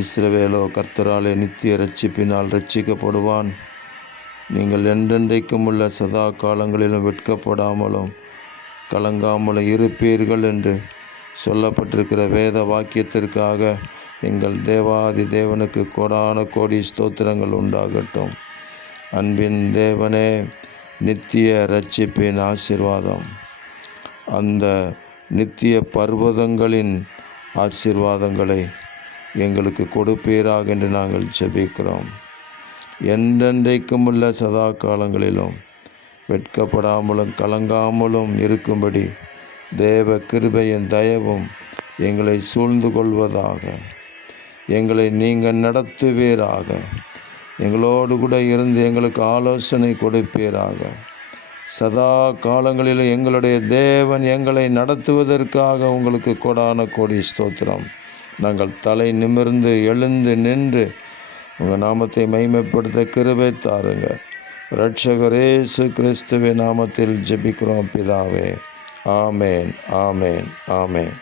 இஸ்ரவேலோ கர்த்தராலே நித்திய இரட்சிப்பினால் இரட்சிக்கப்படுவான். நீங்கள் என்றென்றைக்கும் உள்ள சதா காலங்களிலும் வெட்கப்படாமலும் கலங்காமலும் இருப்பீர்கள் என்று சொல்லப்பட்டிருக்கிற வேத வாக்கியத்திற்காக எங்கள் தேவாதி தேவனுக்கு கோடான கோடி ஸ்தோத்திரங்கள் உண்டாகட்டும். அன்பின் தேவனே, நித்திய இரட்சிப்பின் ஆசீர்வாதம், அந்த நித்திய பர்வதங்களின் ஆசீர்வாதங்களை எங்களுக்கு கொடுப்பீராக என்று நாங்கள் ஜெபிக்கிறோம். என்றென்றைக்கும் உள்ள சதா காலங்களிலும் வெட்கப்படாமலும் கலங்காமலும் இருக்கும்படி தேவ கிருபையின் தயவும் எங்களை சூழ்ந்து கொள்வதாக. எங்களை நீங்கள் நடத்துவீராக. எங்களோடு கூட இருந்து எங்களுக்கு ஆலோசனை கொடுப்பீராக. சதா காலங்களிலும் எங்களுடைய தேவன் எங்களை நடத்துவதற்காக உங்களுக்கு கோடான கோடி ஸ்தோத்திரம். நாங்கள் தலை நிமிர்ந்து எழுந்து நின்று உங்கள் நாமத்தை மகிமைப்படுத்த கிருபை தாருங்க. இரட்சகர் இயேசு கிறிஸ்துவின் நாமத்தில் ஜெபிக்கிறோம் பிதாவே. ஆமேன், ஆமேன், ஆமேன்.